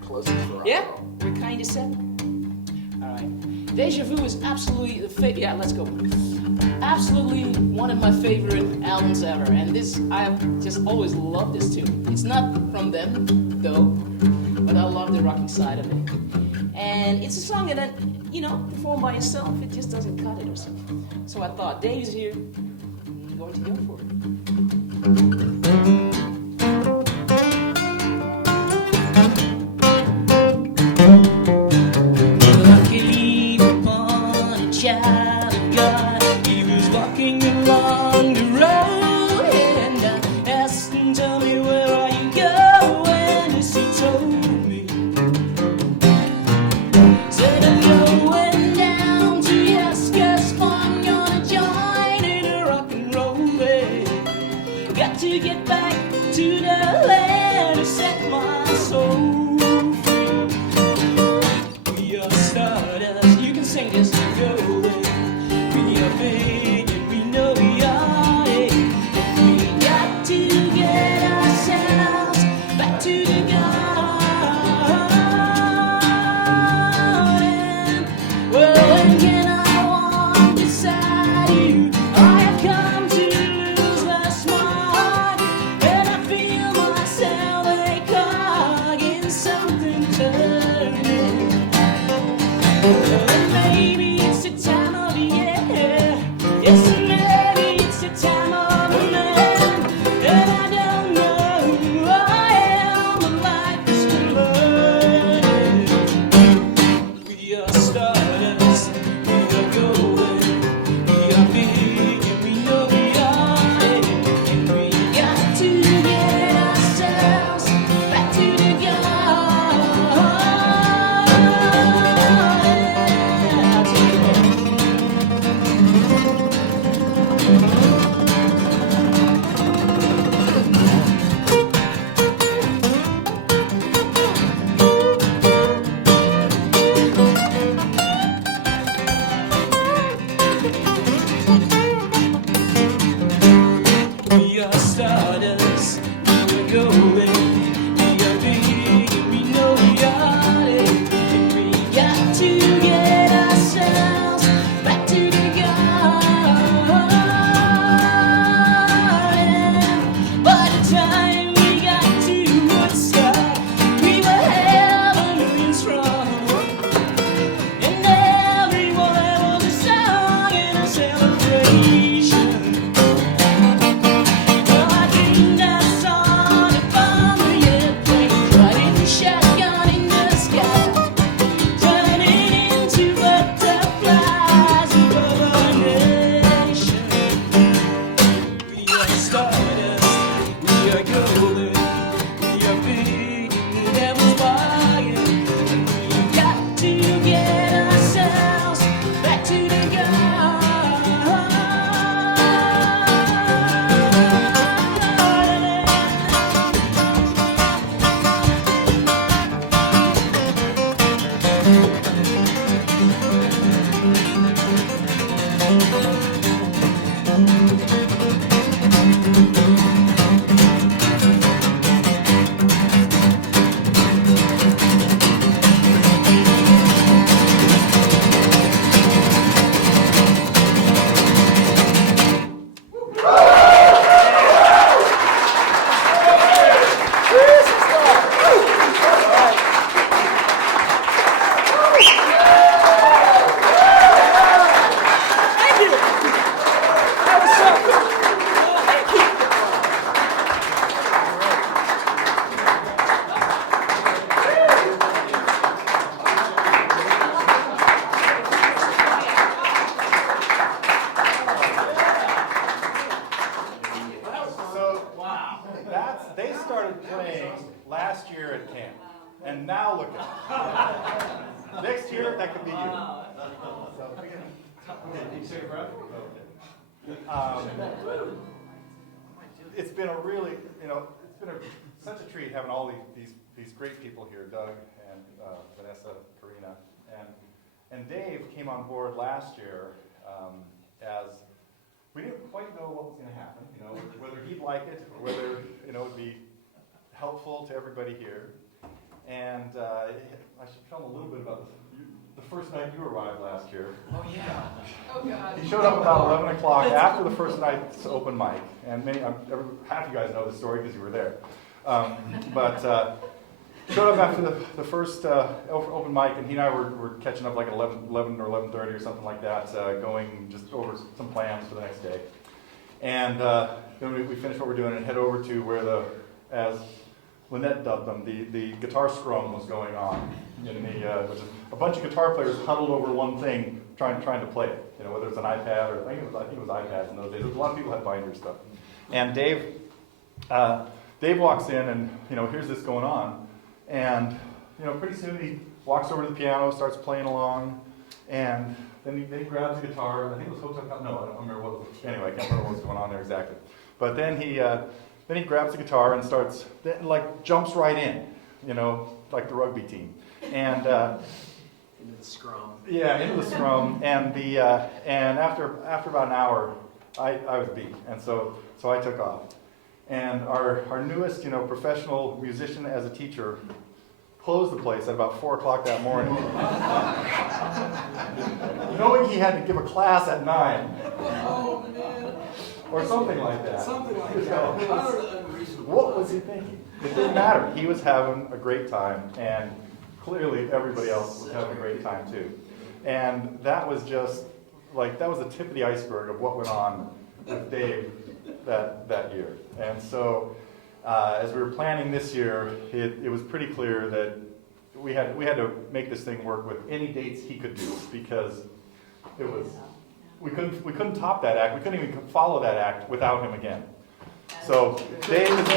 Close enough for rock Yeah, and roll. we're kind of set. All right. Deja Vu is absolutely yeah, let's go. Absolutely one of my favorite albums ever, and this I've just always loved this tune. It's not from them though, but I love the rocking side of it. And it's a song that performed by yourself, it just doesn't cut it or something. So I thought, Dave's here, I'm going to go for it. Luckily upon a child of God, he was walking along the road, and I asked him, tell me, where are you going? As he told me, said I'm going down to Yaska's farm, gonna join in a rock and roll band. Got to get back to the land to set my soul. Stardust, you can sing this and go away. We are big and we know we are, and we got to get ourselves back to the garden. Well, when can I walk beside you? I have come to lose the smart, and I feel myself a cog in something turning. Maybe it's the time of the year. Yes, maybe it's the time of the man. And I don't know who I am, but life is learning. We are stardust, we are golden, we are big and we know we are. And we got to get ourselves back to the garden. We are stardust, we are going, we are big and we know we are, and we got to get ourselves back to the garden. By the time we got to Woodstock, we were heavenly strong, and everyone was a song and a celebration. They started playing last year at camp, and now look at them. Next year, that could be you. It's been a really, it's been such a treat having all these great people here, Doug and Vanessa, Karina, and Dave came on board last year as we didn't quite know what was going to happen, whether he'd like it or whether, it'd be helpful to everybody here. And I should tell him a little bit about the first night you arrived last year. Oh, yeah. Oh, God. He showed up about 11 o'clock after the first night's open mic. And half you guys know the story because you were there. But showed up after the first open mic, and he and I were catching up like at 11 or 11:30 or something like that, going just over some plans for the next day. And then we finish what we're doing and head over to where as Lynette dubbed them, the guitar scrum was going on. There's a bunch of guitar players huddled over one thing trying to play it. Whether it's an iPad or I think it was iPads in those days. A lot of people had binder stuff. And Dave walks in and here's this going on. And pretty soon he walks over to the piano, starts playing along, and then he grabs the guitar. I think it was hooked up. No, I don't remember what. Anyway, I can't remember what was going on there exactly. But then he grabs the guitar and starts jumps right in, like the rugby team, and into the scrum. Yeah, into the scrum, and after about an hour, I was beat, and so I took off. And our newest, professional musician as a teacher closed the place at about 4 o'clock that morning. Knowing he had to give a class at 9. Oh, man. Or something like that. Something like that. What was he thinking? It didn't matter. He was having a great time, and clearly everybody else was having a great time too. And that was just, that was the tip of the iceberg of what went on with Dave that year. And so, as we were planning this year, it was pretty clear that we had to make this thing work with any dates he could do, because we couldn't top that act. We couldn't even follow that act without him again. So Dave is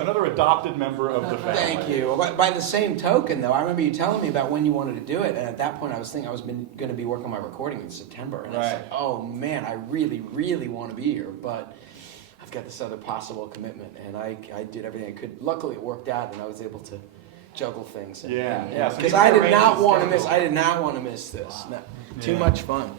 another adopted member of the family. Thank you. By the same token, though, I remember you telling me about when you wanted to do it, and at that point I was thinking I was going to be working on my recording in September, and I said, oh man, I really, really want to be here, but I've got this other possible commitment, and I did everything I could. Luckily, it worked out, and I was able to juggle things. Because I did not want to miss this. No, too much fun.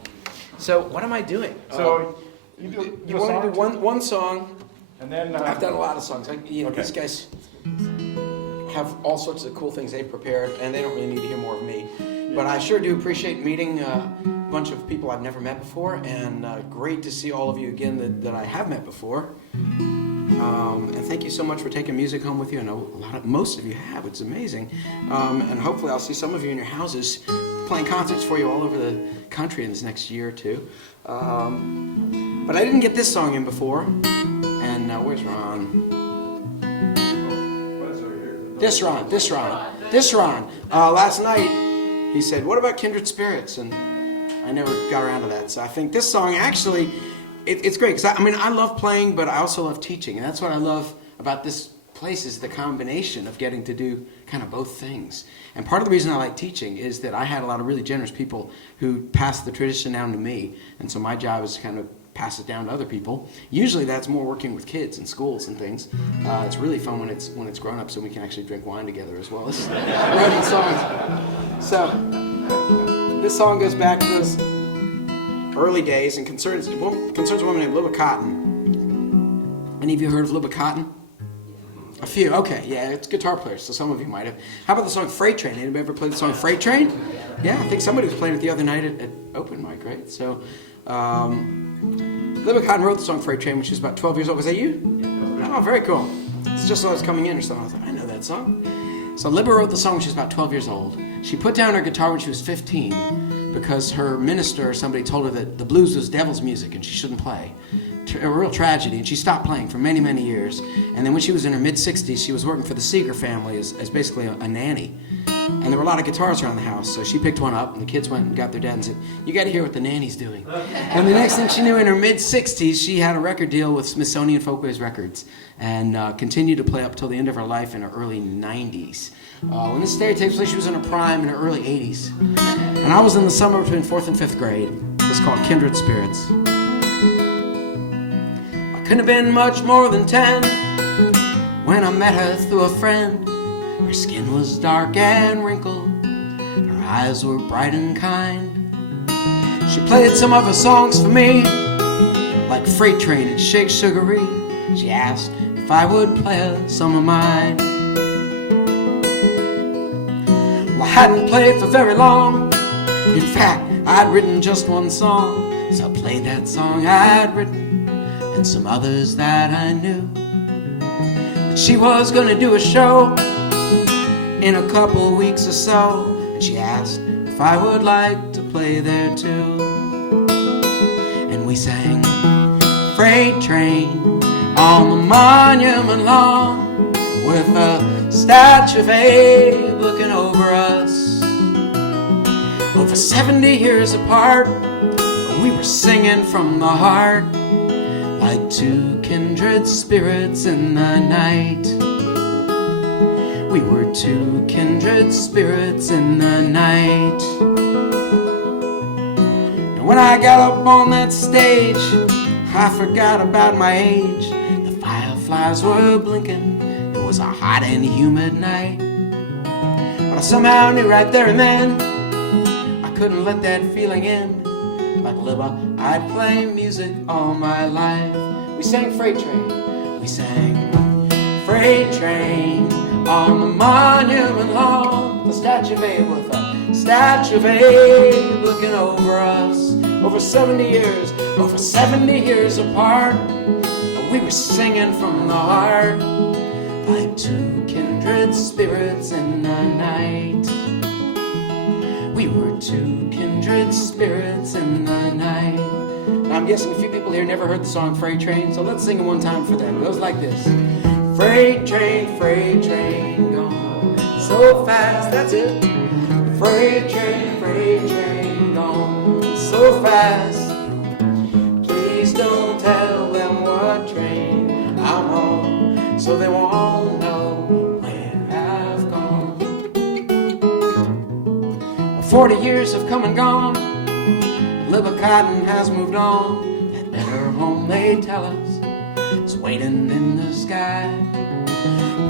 So what am I doing? So you want to do one song? And then I've done a lot of songs. These guys have all sorts of cool things they've prepared, and they don't really need to hear more of me. But I sure do appreciate meeting a bunch of people I've never met before, and great to see all of you again that I have met before. And thank you so much for taking music home with you. I know most of you have. It's amazing. And hopefully I'll see some of you in your houses playing concerts for you all over the country in this next year or two. But I didn't get this song in before. And where's Ron? This Ron. Last night he said, what about Kindred Spirits? And I never got around to that. So I think this song actually, it's great. Because I love playing, but I also love teaching. And that's what I love about this place, is the combination of getting to do kind of both things. And part of the reason I like teaching is that I had a lot of really generous people who passed the tradition down to me. And so my job is to kind of pass it down to other people. Usually that's more working with kids in schools and things. It's really fun when it's grown up, so we can actually drink wine together as well as writing songs. So this song goes back to those early days and concerns a woman named Luba Cotton. Any of you heard of Luba Cotton? A few. Okay, yeah, it's guitar players, so some of you might have. How about the song Freight Train? Anybody ever played the song Freight Train? Yeah, I think somebody was playing it the other night at open mic, right? So Luba Cotton wrote the song Freight Train when she was about 12 years old. Was that you? Oh, very cool. It's just as I was coming in or something. I was like, I know that song. So Luba wrote the song when she was about 12 years old. She put down her guitar when she was 15 because her minister or somebody told her that the blues was devil's music and she shouldn't play. A real tragedy, and she stopped playing for many, many years. And then when she was in her mid-60s, she was working for the Seeger family as basically a nanny. And there were a lot of guitars around the house, so she picked one up, and the kids went and got their dad and said, you got to hear what the nanny's doing. And the next thing she knew, in her mid-60s, she had a record deal with Smithsonian Folkways Records and continued to play up till the end of her life in her early 90s. When this story takes place, she was in her prime in her early 80s. And I was in the summer between 4th and 5th grade. It was called Kindred Spirits. Couldn't have been much more than 10 when I met her through a friend. Her skin was dark and wrinkled, her eyes were bright and kind. She played some of her songs for me, like Freight Train and Shake Sugaree. She asked if I would play some of mine. Well, I hadn't played for very long. In fact, I'd written just one song, so I played that song I'd written and some others that I knew. But she was gonna do a show in a couple weeks or so, and she asked if I would like to play there too. And we sang Freight Train on the monument lawn, with a statue of Abe looking over us. Over 70 years apart, we were singing from the heart, like two kindred spirits in the night. We were two kindred spirits in the night. And when I got up on that stage, I forgot about my age. The fireflies were blinking. It was a hot and humid night. But I somehow knew right there and then I couldn't let that feeling in. Like Libba, I'd play music all my life. We sang Freight Train. We sang Freight Train on the monument lawn. The statue of Abe with a statue of Abe looking over us. Over 70 years apart, we were singing from the heart, like two kindred spirits in the night. We were two kindred spirits in the night. Now I'm guessing a few people here never heard the song Freight Train, so let's sing it one time for them. It goes like this. Freight train, gone so fast, that's it. Freight train, gone so fast. Please don't tell them what train I'm on, so they won't know where I've gone. 40 years have come and gone. Libba Cotton has moved on. That better home, they tell us, is waiting in the sky.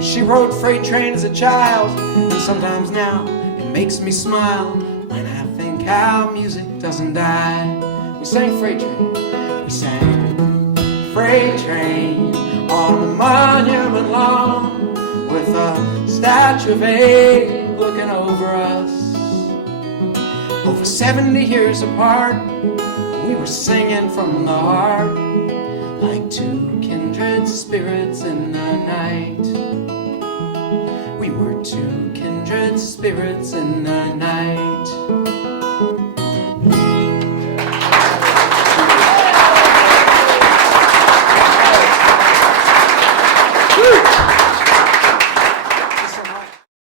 She rode Freight Train as a child, and sometimes now it makes me smile when I think how music doesn't die. We sang Freight Train. We sang Freight Train on the monument lawn, with a statue of Abe looking over us. Over 70 years apart, we were singing from the heart, like two kindred spirits in the night. We were two kindred spirits in the night.